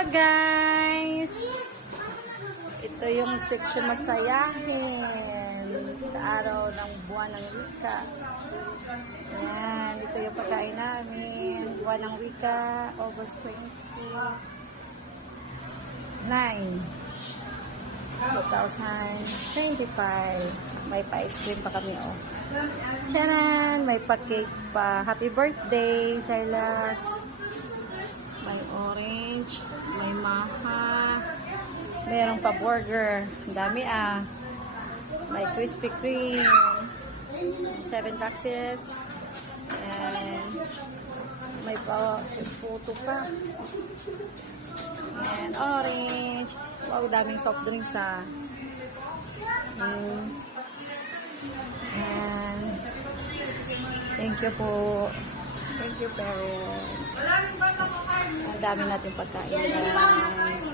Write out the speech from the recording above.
Hello guys! Ito yung section masayahin sa araw ng buwan ng wika. Ayan, ito yung pagkain namin. Buwan ng wika, August 2025. May pa-ice cream pa kami, oh. Tiyanan! May pa-cake pa. Happy birthday, Silax! May orange, may maha, mayroong pa burger. Ang dami ah. May Krispy Kreme, 7 boxes, and may pa photo pa. And orange. Wow, daming soft drinks ah. And thank you po. Thank you, parents. Ang dami natin pagkain, guys.